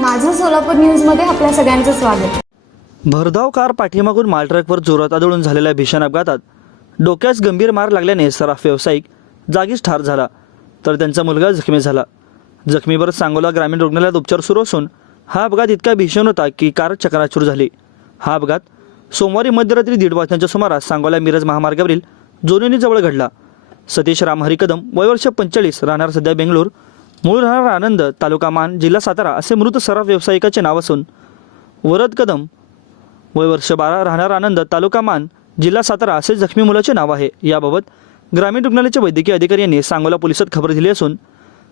माझं सोलापूर न्यूजमध्ये आपल्या सगळ्यांचं स्वागत. भरधाव कार पाठीमागून मालट्रकवर जोरात आदळून झालेल्या भीषण अपघातात डोक्यास गंभीर मार लागल्याने सराफ व्यावसायिक जागीच ठार झाला तर त्यांचा मुलगा जखमी झाला. जखमीवर सांगोला ग्रामीण रुग्णालयात उपचार सुरू असून हा अपघात इतका भीषण होता की कार चक्राचूर झाली. हा अपघात सोमवारी मध्यरात्री दीड वाजण्याच्या सुमारास सांगोला मिरज महामार्गावरील जोनिनीजवळ घडला. सतीश रामहरी कदम वयवर्ष पंचेचाळीस राहणार सध्या बेंगळूर मूळ राहणार आनंद तालुका मान जिल्हा सातारा असे मृत सराफ व्यावसायिकाचे नाव असून वरद कदम वय वर्ष बारा राहणार आनंद तालुका मान जिल्हा सातारा असे जखमी मुलाचे नाव आहे. याबाबत ग्रामीण रुग्णालयाचे वैद्यकीय अधिकारी यांनी सांगोला पोलिसात खबर दिली असून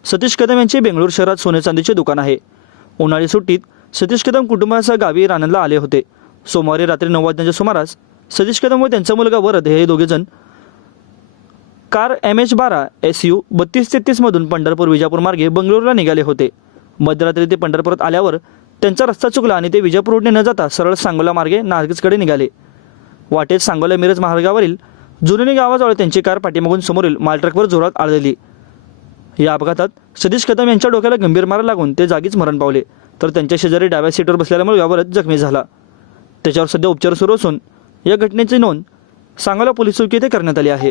सतीश कदम यांचे बेंगळूर शहरात सोने चांदीचे दुकान आहे. उन्हाळी सुट्टीत सतीश कदम कुटुंबासह गावी रानंदला आले होते. सोमवारी रात्री नऊ वाजण्याच्या सुमारास सतीश कदम व त्यांचा मुलगा वरद हे दोघेजण कार एम एच बारा एस यू बत्तीस तेहतीसमधून पंढरपूर विजापूर मार्गे बंगळुरूला निघाले होते. मध्यरात्री ते पंढरपुरात आल्यावर त्यांचा रस्ता चुकला आणि ते विजापूरने न जाता सरळ सांगोला मार्गे नार्गिसकडे निघाले. वाटेत सांगोला मिरज मार्गावरील जुननी गावाजवळ त्यांची कार पाठीमागून समोरील मालट्रकवर जोरात आढळली या अपघातात सतीश कदम यांच्या डोक्याला गंभीर मार लागून ते जागीच मरण पावले. तर त्यांच्या शेजारी डाव्या सीटवर बसलेल्या मुलगावरच जखमी झाला. त्याच्यावर सध्या उपचार सुरू असून या घटनेची नोंद सांगोला पोलीस चौकी येथे करण्यात आली आहे.